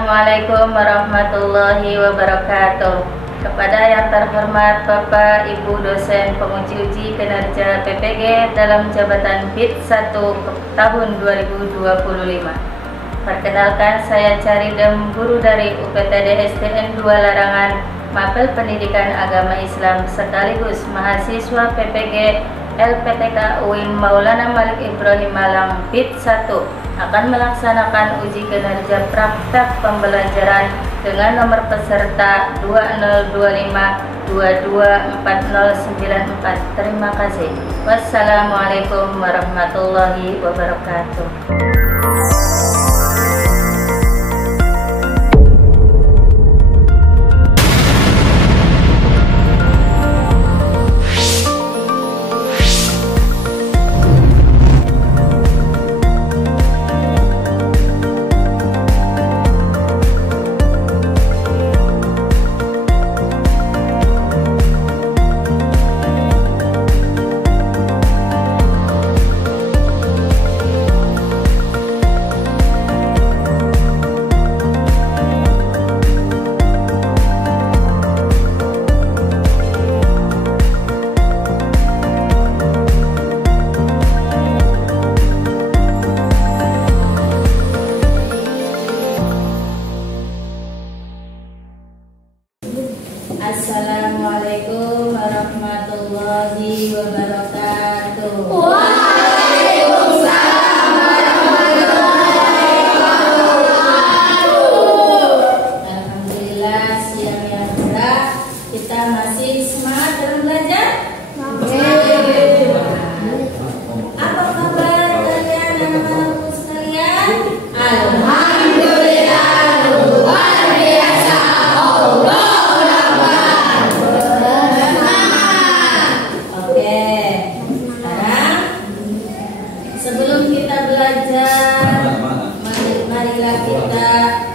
Assalamualaikum warahmatullahi wabarakatuh. Kepada yang terhormat Bapak Ibu dosen penguji uji kinerja PPG dalam jabatan BID 1 tahun 2025. Perkenalkan, saya Caridem, guru dari UPTD SDN 2 Larangan, Mapel Pendidikan Agama Islam sekaligus mahasiswa PPG LPTK UIN Maulana Malik Ibrahim Malang BID 1 akan melaksanakan uji kinerja praktek pembelajaran dengan nomor peserta 2025224094. Terima kasih. Wassalamualaikum warahmatullahi wabarakatuh. Assalamualaikum warahmatullahi wabarakatuh. Waalaikumsalam warahmatullahi wabarakatuh. Alhamdulillah, siang yang cerah. Kita masih semangat dalam belajar? Apa kabar kalian anak-anakku sekalian? Alhamdulillah, luar biasa. Allah. Sebelum kita belajar, marilah kita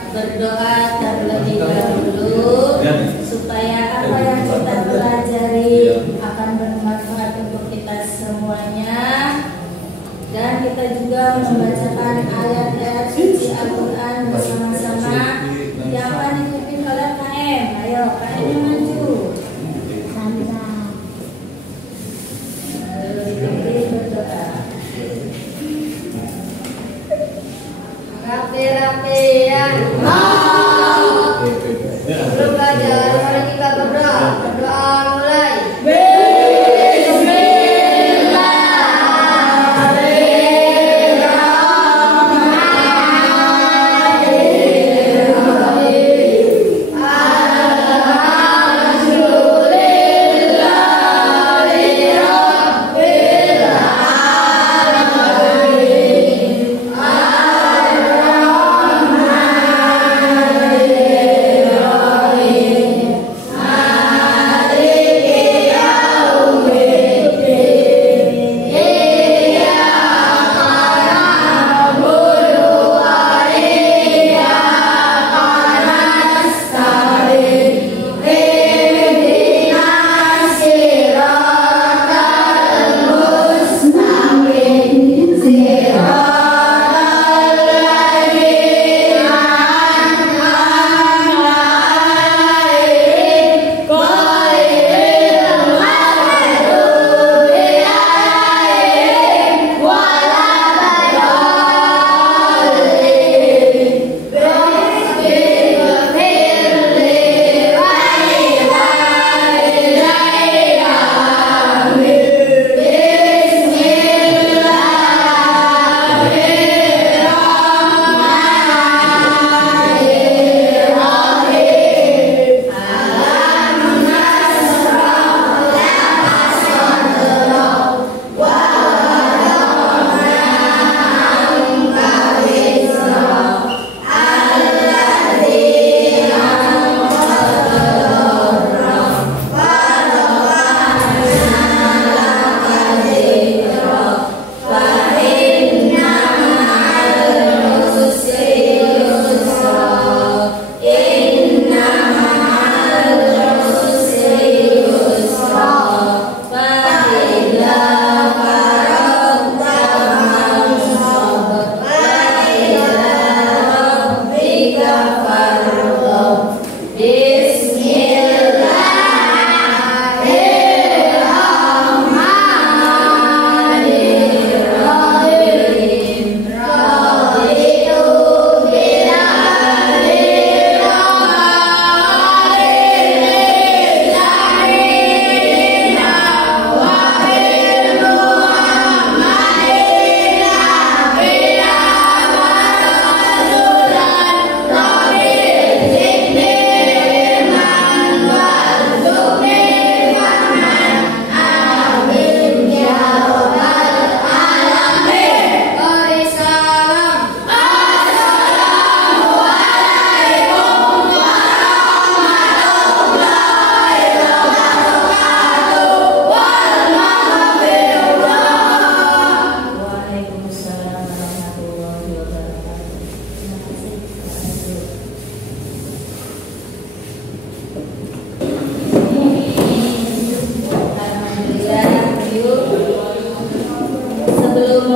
berdoa terlebih dahulu supaya apa yang kita pelajari akan bermanfaat untuk kita semuanya, dan kita juga membacakan ayat-ayat suci Al-Quran bersama-sama yang akan dipimpin oleh KM. Ayo KM maju. Rapi-rapian. Sebelum belajar, mari kita berdoa. Berdoa mulai.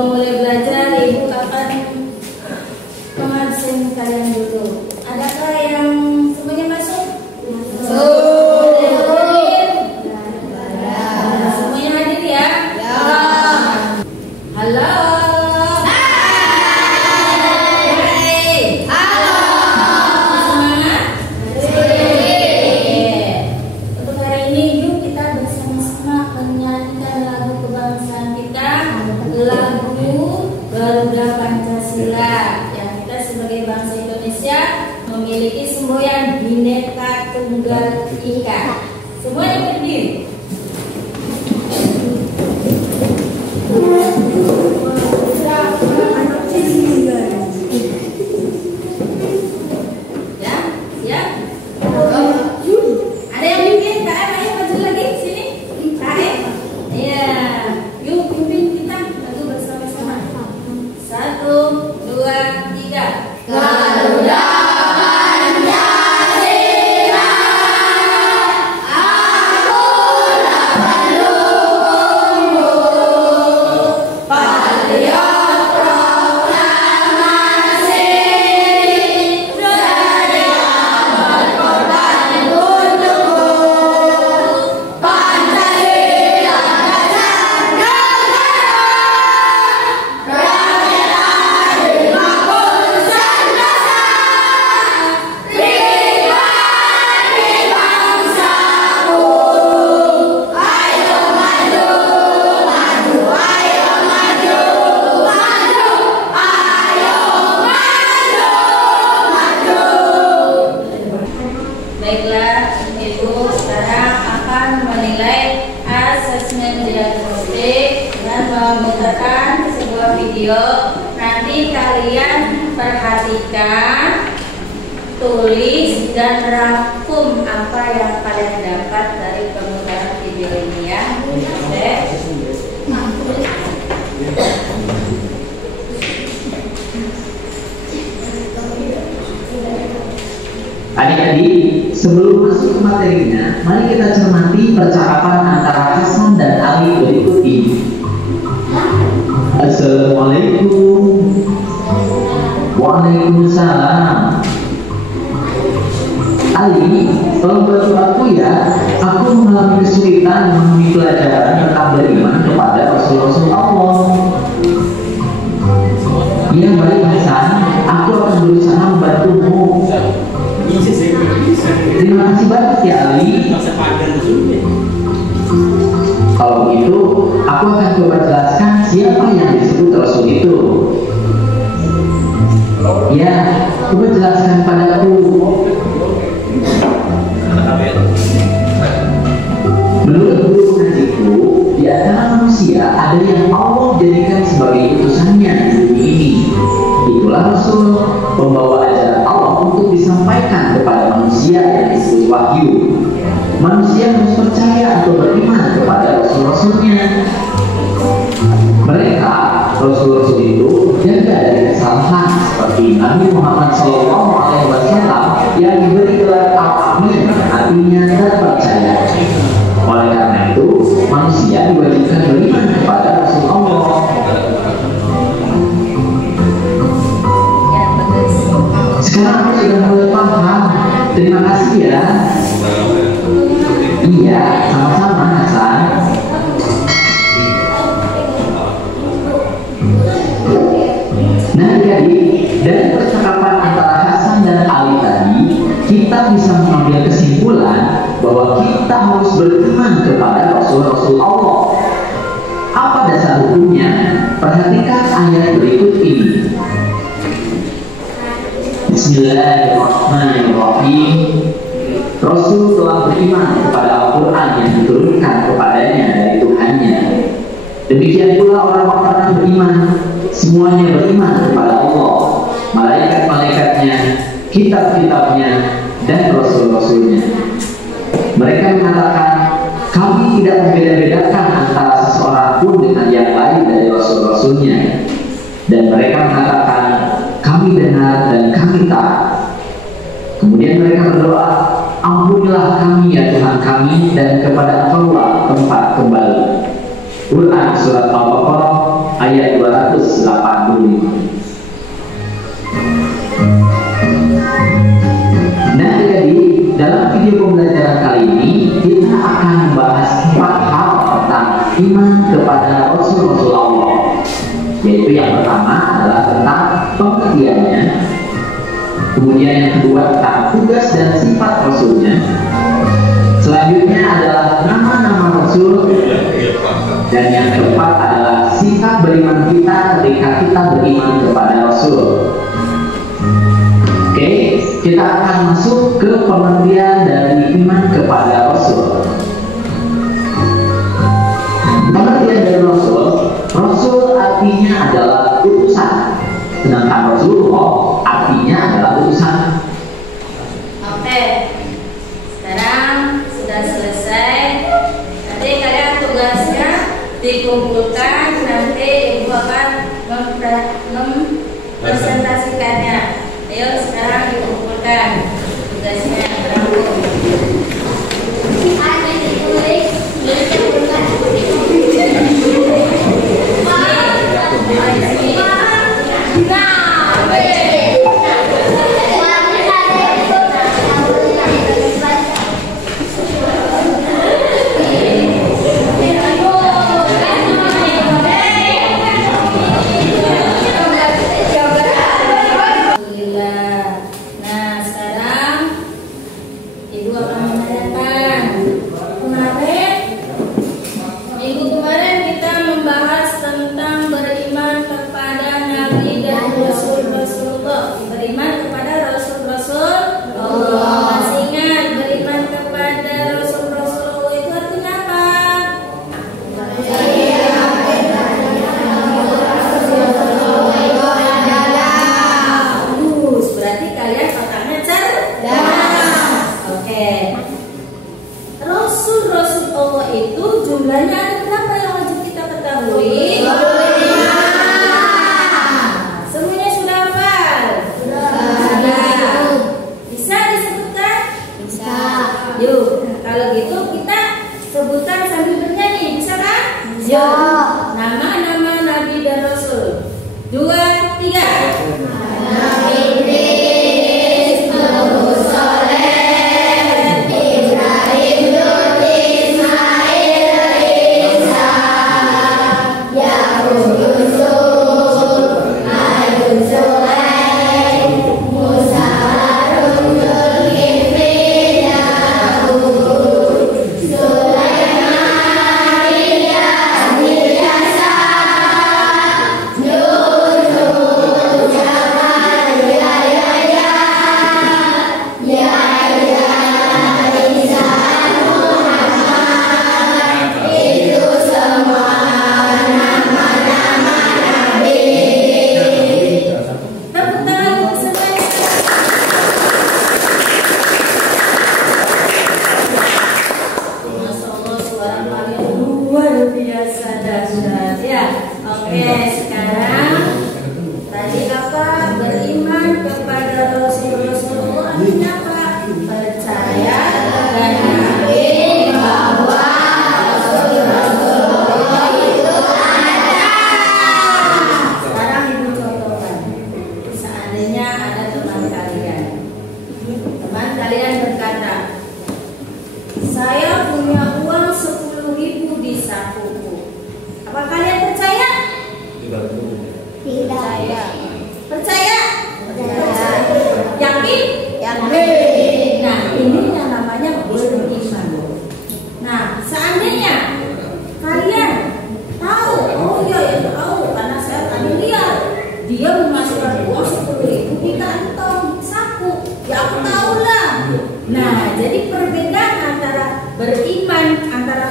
memulai belajar, Ibu akan mengabsen kalian dulu. Adakah yang semuanya masuk? Semuanya hadir ya? Halo. Semangat? Untuk hari ini yuk kita bersama-sama menyanyikan lagu kebangsaan kita, lagu Garuda Pancasila, yang kita sebagai bangsa Indonesia memiliki semboyan Bhinneka Tunggal Ika. Semuanya berdiri. Ya, siap. Ada yang pimpin KM, ayo maju lagi sini. KM. Iya. Yuk pimpin kita lagu bersama-sama. 1, 2, 3. Garuda Pancasila, akulah pendukungmu, patriot proklamasi, sedia berkorban untukmu. Pancasila dasar negara, bendera dimanapun senjata, ribuan di bangsaku. Ayo maju, maju, ayo maju, maju, ayo maju, maju. Baiklah, Ibu sekarang akan menilai asesmen diagnostik dan memutarkan sebuah video. Nanti kalian perhatikan, tulis dan rangkum apa yang kalian dapat dari pemutaran video ini ya. Oke. Adik-adik, sebelum masuk ke materinya, mari kita cermati percakapan antara Hasan dan Ali berikut ini. Assalamualaikum. Waalaikumsalam. Ali, tolong bantu aku ya. Aku mengalami kesulitan memahami pelajaran tentang beriman kepada Rasul-Rasul Allah. Ya baik Hasan, aku akan berusaha membantumu. Terima kasih banyak ya Ali. Kalau begitu, aku akan coba jelaskan siapa yang disebut Rasul itu. Ya, coba jelaskan padaku. Menurut guru ngajiku, di antara manusia ada yang Allah jadikan sebagai utusannya di bumi ini. Itulah Rasul, pembawa ajaran Allah untuk disampaikan kepada manusia yang disebut wahyu. Manusia harus percaya atau beriman kepada Rasul-Rasulnya. Mereka, Rasul-Rasul itu, jaga dari kesalahan seperti Nabi Muhammad SAW yang diberi gelar Al-Amin, artinya terpercaya. Oleh karena itu, manusia diwajibkan beriman kepada Rasul Allah. Sekarang aku sudah mulai paham. Terima kasih ya. Iya, sama-sama Hasan. Nah jadi, dari percakapan antara Hasan dan Ali tadi, kita bisa mengambil kesimpulan bahwa kita harus beriman kepada Rasul-Rasul Allah. Apa dasar hukumnya? Perhatikan ayat berikut ini. Bismillahirrahmanirrahim. Rasul telah beriman kepada Al-Quran yang diturunkan kepadanya dari Tuhannya. Demikian pula orang-orang yang beriman, semuanya beriman kepada Allah, malaikat-malaikatnya, kitab-kitabnya, dan Rasul-Rasulnya. Mereka mengatakan, kami tidak membeda-bedakan antara seseorang pun dengan yang lain dari Rasul-Rasulnya. Dan mereka mengatakan, kami benar dan kami taat. Kemudian mereka berdoa, ampunilah kami ya Tuhan kami, dan kepada Engkau lah tempat kembali. Quran Surat Al-Baqarah ayat 285. Nah, jadi dalam video pembelajaran kali ini kita akan membahas 4 hal tentang iman kepada Rasul-Rasul Allah. Yaitu yang pertama adalah tentang pengertiannya, kemudian yang kedua tentang tugas dan sifat Rasulnya, selanjutnya adalah nama-nama Rasul, dan yang keempat adalah sikap beriman kita ketika kita beriman kepada Rasul. Oke, kita akan masuk ke pengertian dari iman kepada Rasul. Pengertian dari Rasul, Rasul artinya adalah utusan, sedangkan Rasulullah artinya adalah utusan. Oke, sekarang sudah selesai. Nanti kalian tugasnya dikumpulkan, nanti ibu akan mempresentasikannya. Ayo sekarang dikumpulkan tugasnya, berangkum. Rasul-Rasul Allah itu jumlahnya ada berapa yang wajib kita ketahui? Semuanya sudah hafal? Sudah. Bisa disebutkan? Bisa. Yuk, kalau gitu kita sebutkan sambil bernyanyi, bisa kan? Bisa. Nama-nama Nabi dan Rasul. 2, 3. Nabi Idris, Nabi Soleh,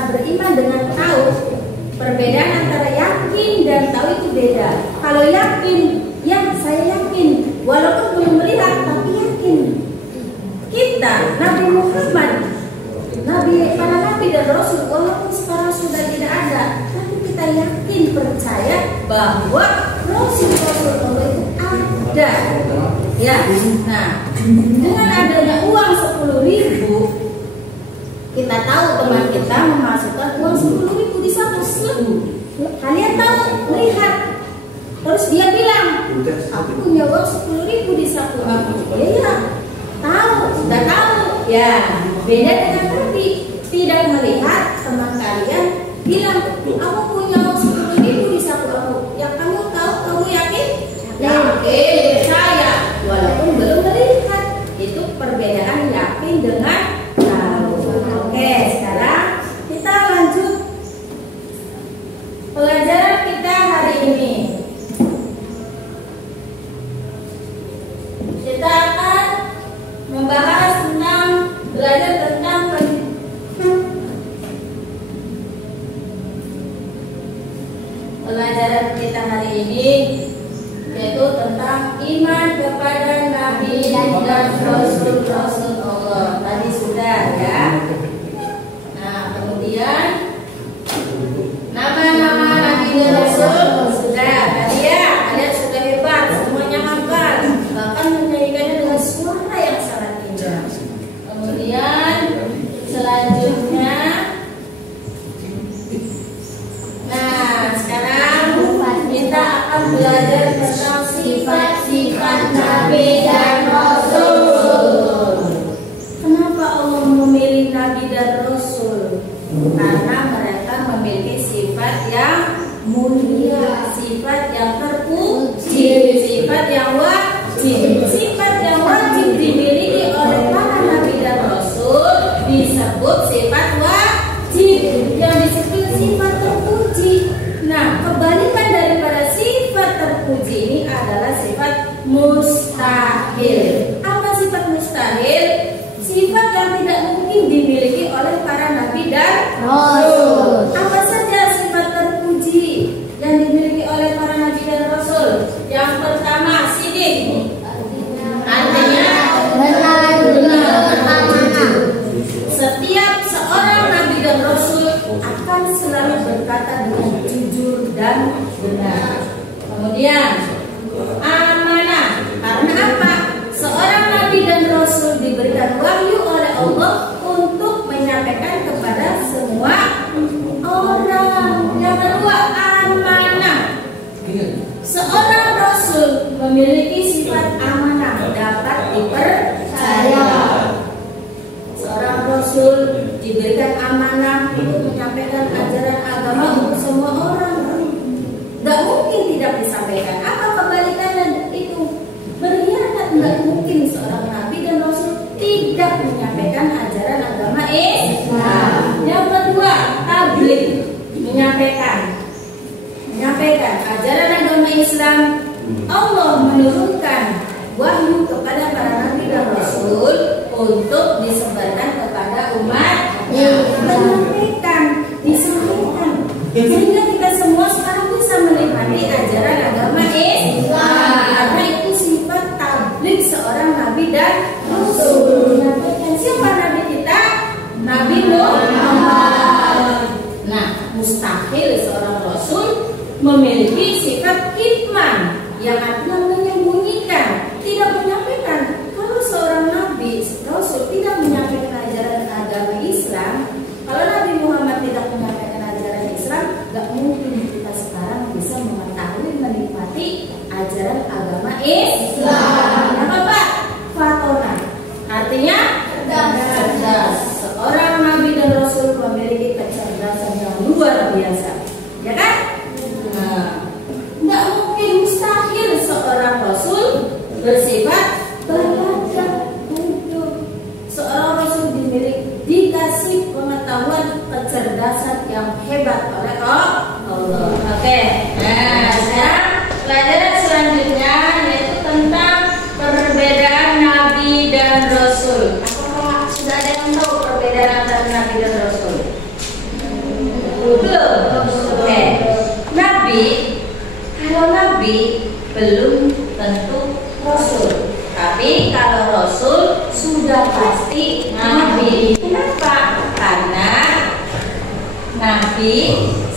beriman dengan tahu, perbedaan antara yakin dan tahu itu beda. Kalau yakin, ya saya yakin, walaupun belum melihat tapi yakin. Kita Nabi Muhammad, para nabi dan rasul, walaupun sekarang sudah tidak ada, tapi kita yakin, percaya bahwa rasul-rasul Allah itu ada. Ya, nah dengan adanya uang 10.000, kita tahu teman kita memasukkan uang 10.000 di satu slip. Kalian tahu melihat. Terus dia bilang, aku punya uang 10.000 di saku aku. Iya, tahu, sudah tahu. Ya, beda dengan tadi. Tidak melihat teman kalian bilang, aku punya uang 10.000 di saku aku. Yang kamu tahu, kamu yakin? Yakin, percaya. Walaupun belum melihat. Itu perbedaan yakin dengan tahu. Oke, sekarang kita lanjut pelajaran kita hari ini. Kita akan membahas tentang belajar tentang pelajaran kita hari ini, yaitu tentang iman kepada Nabi dan Rasul Allah. Tadi sudah ya. Nah, kemudian nama-nama Nabi dan Rasul sudah. Tadi ya, kalian sudah hebat, semuanya hafal, bahkan menyanyikannya dengan suara yang sangat indah. Kemudian selanjutnya, nah sekarang kita akan belajar tentang sifat-sifat Nabi dan Rasul. Kenapa Allah memilih Nabi dan Rasul? Karena mereka memiliki sifat yang mulia, sifat yang terpuji, sifat yang wajib. Sifat yang wajib dimiliki oleh para Nabi dan Rasul disebut sifat wajib, yang disebut sifat terpuji. Nah, kebalikan daripada sifat terpuji ini adalah sifat mustahil. Apa sifat mustahil? Sifat yang tidak mungkin dimiliki oleh para Nabi dan Rasul. Apa saja sifat terpuji yang dimiliki oleh para Nabi dan Rasul? Yang pertama, sidik. Artinya benar. Setiap seorang Nabi dan Rasul akan selalu berkata dengan jujur dan benar. Kemudian amanah. Karena apa? Seorang Nabi dan Rasul diberikan wahyu oleh Allah untuk menyampaikan kepada semua orang. Yang kedua, amanah. Seorang Rasul memiliki sifat amanah, dapat dipercaya. Seorang Rasul diberikan amanah untuk menyampaikan ajaran agama untuk semua orang. Tidak mungkin tidak disampaikan. Apa kebalikannya itu? Berkhianat. Tidak mungkin seorang Nabi dan Rasul tidak menyampaikan ajaran agama Islam. Yang kedua, tabligh, menyampaikan ajaran agama Islam. Allah menurunkan wahyu kepada para Nabi dan Rasul untuk disebarkan kepada umatnya. Menyampaikan, disampaikan, sehingga kita semua sekarang bisa menikmati ajaran agama Islam. Karena itu sifat tabligh seorang Nabi dan Rasul. Menyampaikan. Siapa Nabi kita? Nabi Muhammad. Nah, mustahil seorang Rasul memiliki sifat kitman, yang artinya menyembunyikan, tidak menyampaikan. Kalau seorang Nabi Rasul tidak menyampaikan ajaran agama Islam, kalau Nabi Muhammad tidak menyampaikan ajaran Islam, gak mungkin kita sekarang bisa mengetahui, menikmati ajaran agama Islam. Apa Pak? Fatona, artinya cerdas. Seorang Nabi dan Rasul memiliki kecerdasan yang luar biasa, ya kan? Nggak mungkin, mustahil seorang Rasul bersifat belajar. Seorang Rasul dikasih pengetahuan, kecerdasan yang hebat oleh Allah. Oke. Nah, sekarang pelajaran selanjutnya yaitu tentang perbedaan Nabi dan Rasul. Apakah sudah ada yang tahu perbedaan antara Nabi dan Rasul? Belum. Oke. Kalau Nabi belum tentu Rasul, tapi kalau Rasul sudah pasti Nabi. Kenapa? Karena Nabi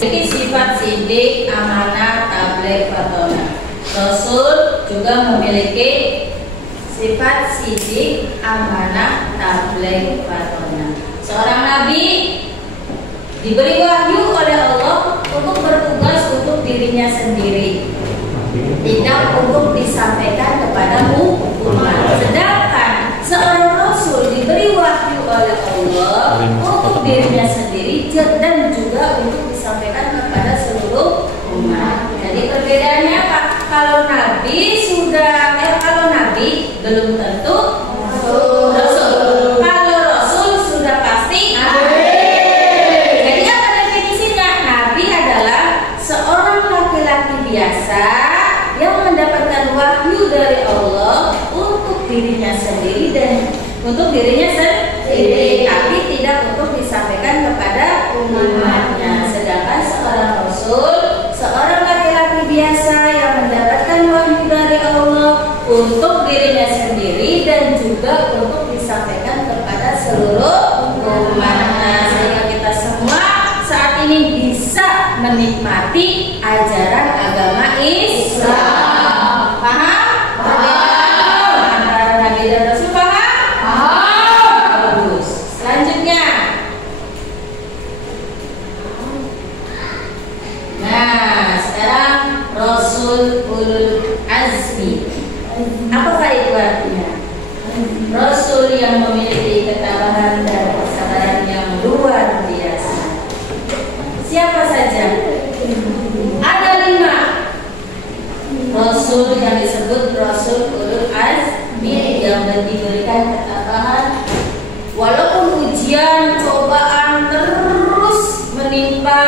memiliki sifat sidik, amanah, tabligh, fatona. Rasul juga memiliki sifat sidik, amanah, tabligh, fatona. Seorang Nabi diberi wahyu oleh Allah untuk bertugas dirinya sendiri dan tapi tidak untuk disampaikan kepada umatnya. Sedangkan seorang rasul, seorang laki-laki biasa yang mendapatkan wahyu dari Allah untuk dirinya sendiri dan juga untuk disampaikan kepada seluruh umatnya, sehingga kita semua saat ini bisa menikmati ajaran agama Islam. Paham? Antara Nabi dan Rasul paham? Bagus. Selanjutnya, nah sekarang Rasul Ulul Azmi. Apakah itu artinya? Rasul yang memiliki ketabahan dan kesabaran yang luar biasa. Siapa saja? Ada 5 Rasul yang disebut Rasul Ulul Azmi yang diberikan ketabahan walaupun ujian, cobaan terus menimpa,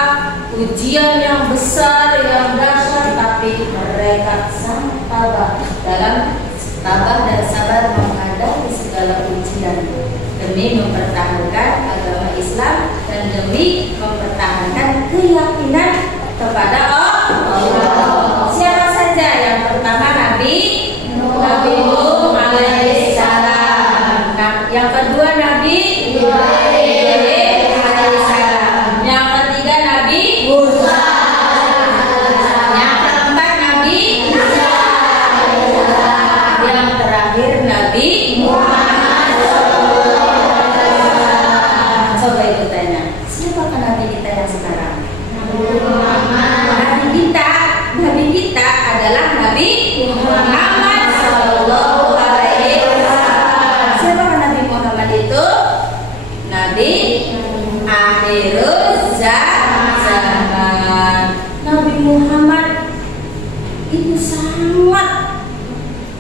ujian yang besar, yang dahsyat, tapi mereka sangat tabah dan sabar menghadapi segala ujian demi mempertahankan agama Islam dan demi mempertahankan keyakinan kepada Allah. Siapa saja? Yang pertama Nabi Nuh alaihissalam. Yang kedua Nabi Ibrahim alaihissalam. Yang ketiga Nabi Musa. Yang keempat Nabi Isa. Yang terakhir Nabi Muhammad. Coba itu tanya, siapakah Nabi kita yang sekarang? Nabi kita adalah Nabi Muhammad Sallallahu Alaihi Wasallam. Siapakah Nabi Muhammad itu? Nabi akhirul zaman. Nabi Muhammad itu sangat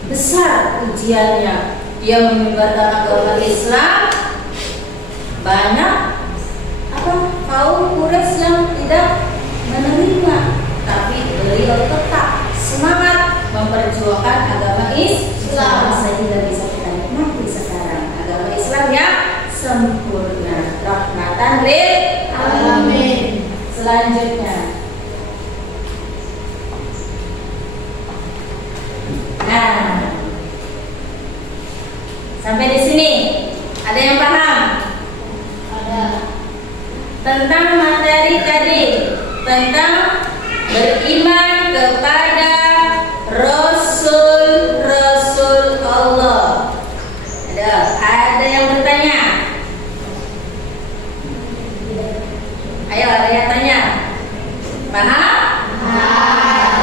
besar ujiannya. Dia menyebarkan agama Islam. Banyak kaum Quraisy yang tidak menerima, tapi beliau tetap semangat memperjuangkan agama Islam sehingga bisa kita nikmati sekarang agama Islam yang sempurna, rahmatan lil alamin. Selanjutnya, nah sampai di sini ada yang paham? Tentang materi tadi, tentang beriman kepada Rasul Allah. Ada yang bertanya? Ayo, ada yang tanya? Paham?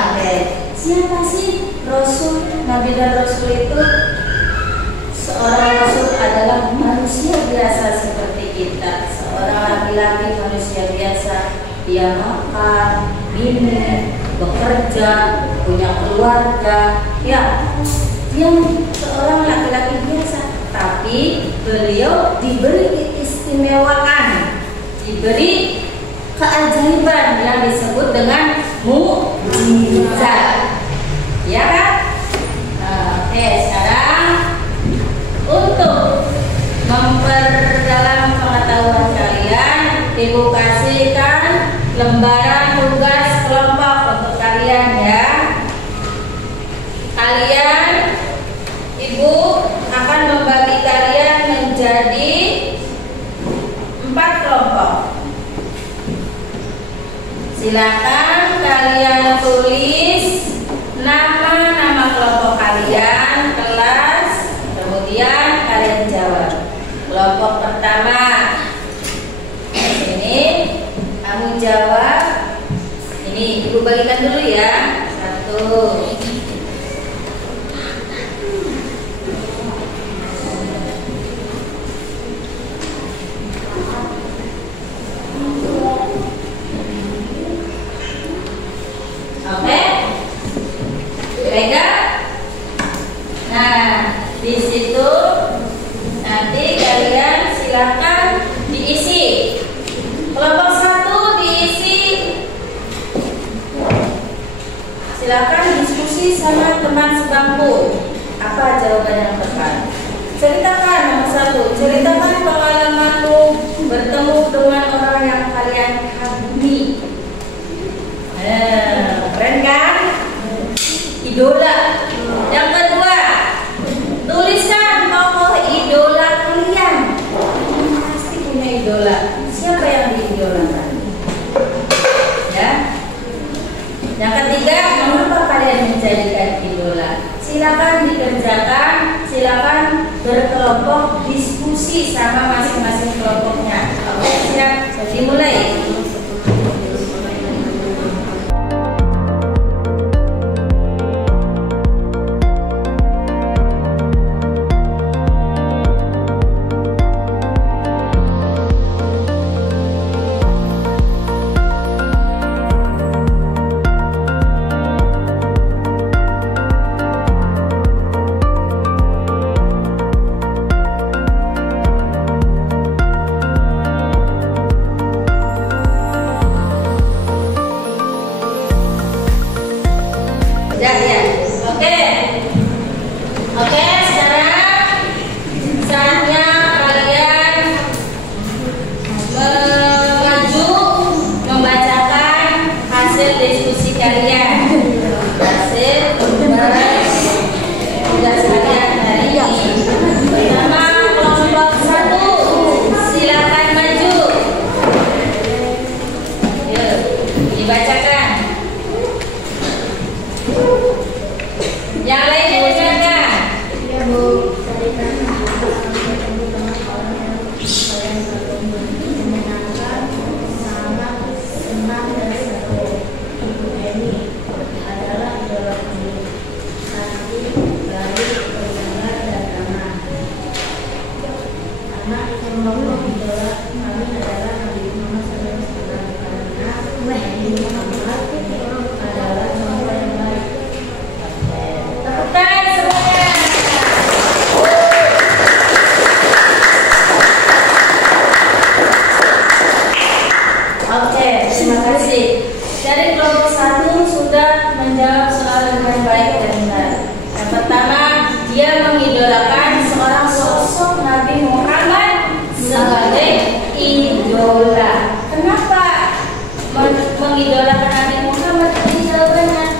Oke. Siapa sih Rasul? Nabi dan Rasul itu? Seorang Rasul adalah manusia biasa seperti kita. Seorang laki-laki manusia biasa, dia makan, minum, bekerja, punya keluarga, ya, yang seorang laki-laki biasa. Tapi beliau diberi keistimewaan, diberi keajaiban yang disebut dengan mukjizat, ya kan? Oke, sekarang untuk memperdalam pengetahuan kalian, Ibu kasihkan lembaran tugas kelompok untuk kalian ya. Ibu akan membagi kalian menjadi 4 kelompok. Silakan kalian tulis nama-nama kelompok kalian, kelas, kemudian kalian jawab. Kelompok pertama, ini kamu jawab. Ini Ibu bagikan dulu ya. 1. Oke, pegang. Nah, di situ nanti kalian silakan diisi. Kelompok 1 diisi. Silakan diskusi sama teman sebangku. Apa jawaban yang tepat? Ceritakan nomor 1. Ceritakan pengalamanmu bertemu dengan orang yang kalian kagumi. Keren kan? Idola. Yang kedua, tuliskan tokoh idola kalian. Pasti punya idola. Siapa yang diidolakan? Ya. Yang ketiga, mengapa kalian menjadikan idola? Silakan dikerjakan, silakan berkelompok diskusi sama masing-masing kelompoknya. Oke, siap. Dimulai. Oke, sekarang saatnya kalian maju membacakan hasil diskusi kalian. Hasil tugas kalian hari ini. Pertama, kelompok 1, silakan maju. Yuk, dibacakan. Yang lain dibacakan. Ya Bu, menyenangkan, sangat senang dan seru. Ibu Eni adalah idola kami. Cantik, baik, pendengar dan ramah. Anak yang memeluk idola kami adalah Nabi Muhammad SAW karena Nabi Muhammad adalah contoh yang baik. Tepuk tangan semuanya. Oke, terima kasih. Dari kelompok 1 sudah menjawab soal dengan baik dan benar. Yang pertama, dia mengidolakan seorang sosok Nabi Muhammad sebagai idola. Kenapa mengidolakan Nabi Muhammad? Ini jawabannya.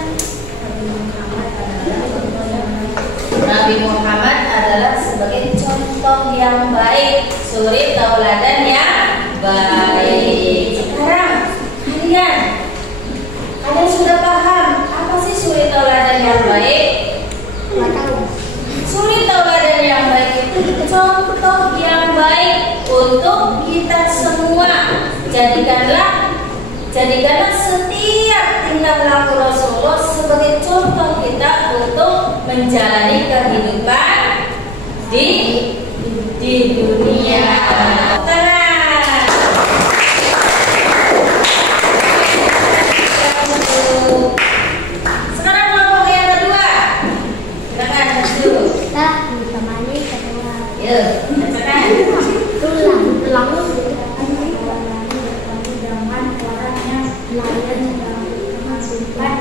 Nabi Muhammad adalah sebagai contoh yang baik, suri tauladan yang baik. Sekarang kalian sudah paham apa sih suri tauladan yang baik? Suri tauladan yang baik itu contoh yang baik untuk kita semua. Jadikanlah setiap tingkah laku Rasulullah sebagai contoh kita untuk menjalani kehidupan di dunia. Sekarang kelompok yang kedua. Silakan maju. Kita ditemani kedua. Yuk, bacakan. Tulang bertemu dengan orang yang lain dalam kemasukan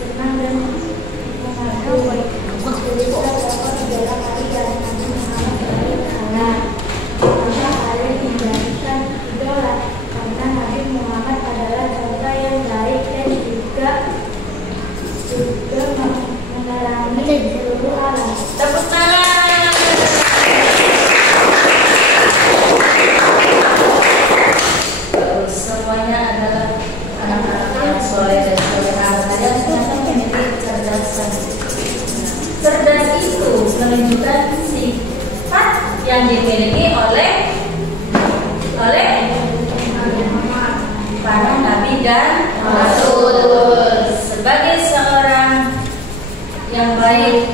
senang dan menghargai cerita bahwa idola kali dan Nabi Muhammad baik karena kalian dijadikan idola karena Nabi Muhammad adalah contoh yang baik dan juga mengalami seluruh alam. Tepuk tangan. Semuanya adalah anak-anak yang soleh dan solehah. Kalian ternyata memiliki kecerdasan. Cerdas itu menunjukkan sifat yang dimiliki oleh para nabi dan rasul. Sebagai seorang yang baik,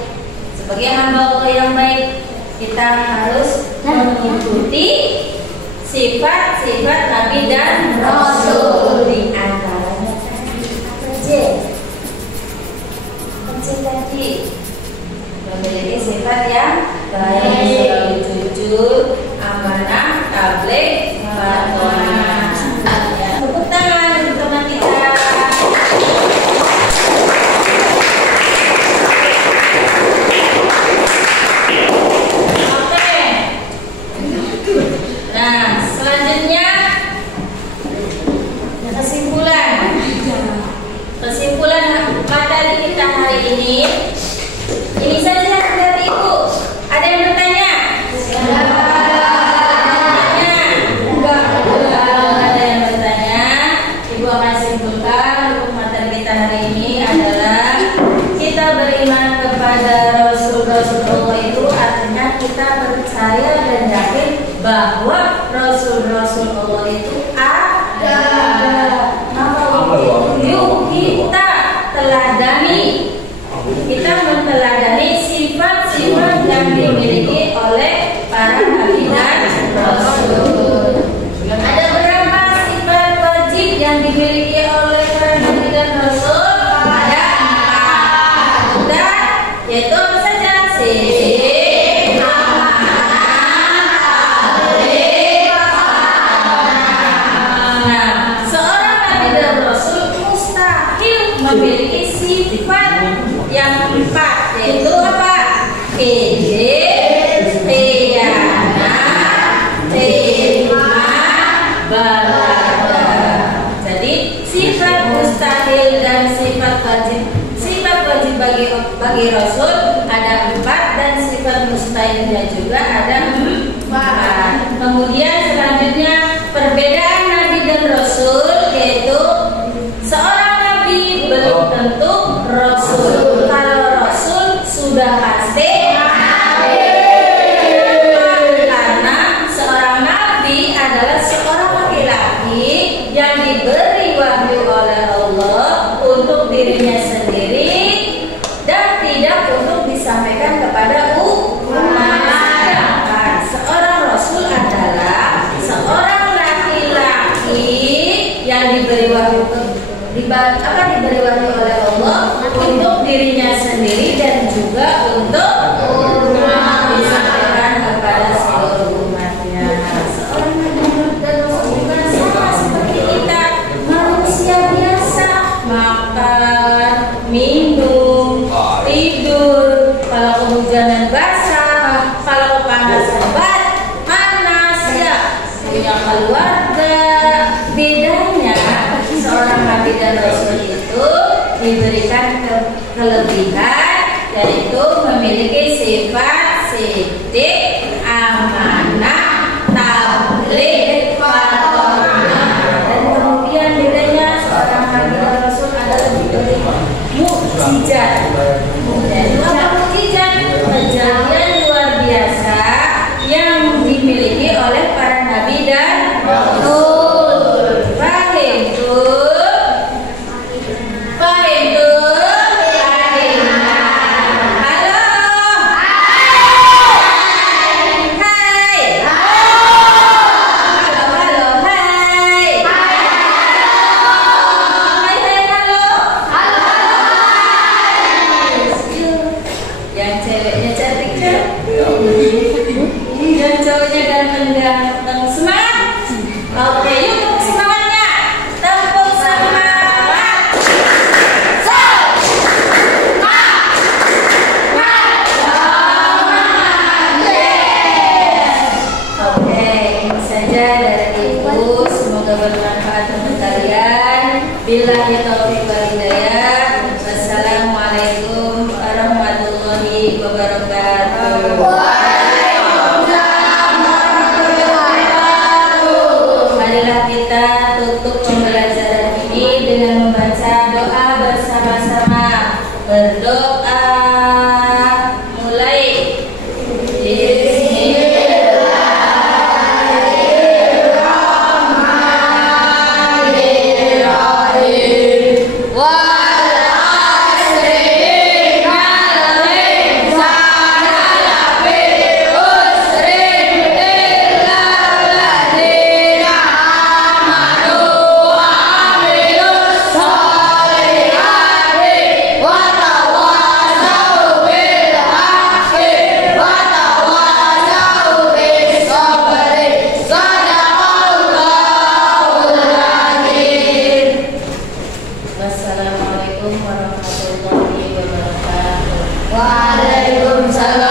sebagai hamba Allah yang baik, kita harus mengikuti sifat-sifat nabi dan rasul. Di antaranya tadi memiliki sifat yang baik, selalu jujur, amanah, tabligh, amanah. Tepuk tangan untuk teman kita. materi kita hari ini saja dari Ibu. Ada yang bertanya? Ada yang bertanya. Ibu akan simpulkan untuk materi kita hari ini adalah kita beriman kepada Rasul-Rasul Allah itu artinya kita percaya dan yakin bahwa Rasul-Rasul Allah itu ada. Yuk kita teladani, kita menteladani sifat-sifat yang dimiliki oleh para nabi dan rasul. Ada berapa sifat wajib yang dimiliki oleh para nabi dan rasul? Ada 4. Dan yaitu apa saja? Memiliki sifat yang 4, yaitu apa? Pede, khianat, balaga. Jadi sifat mustahil dan sifat wajib bagi Rasul ada 4 dan sifat mustahilnya juga ada 4. Kemudian selanjutnya perbedaan Nabi dan Rasul yaitu seorang belum tentu Rasul. Kalau Rasul sudah pasti Nabi. Karena seorang Nabi adalah seorang laki-laki yang diberi wahyu oleh Allah untuk dirinya sendiri dan tidak untuk disampaikan kepada umat. Seorang Rasul adalah seorang laki-laki yang diberi wahyu diberi wahyu oleh Allah untuk dirinya sendiri dan juga untuk disampaikan kepada seluruh umatnya. Seorang nabi dan rasul bukan sama seperti kita, manusia biasa, makan, minum, tidur. Kalau kehujanan basah, kalau kepanasan panas, ya punya keluarga. Bedanya seorang nabi dan rasul itu diberikan kelebihan, yaitu memiliki sifat siddiq, amanah, tabligh, dan kemudian bedanya seorang nabi dan rasul adalah diberi mukjizat. Dan apa mukjizat? Kejadian luar biasa yang dimiliki oleh para nabi dan rasul. Billahi taufiq wal hidayah. Wassalamualaikum warahmatullahi wabarakatuh. Waalaikumsalam warahmatullahi wabarakatuh. Marilah kita tutup pembelajaran ini dengan membaca doa bersama-sama. Berdoa mulai. Waalaikumsalam.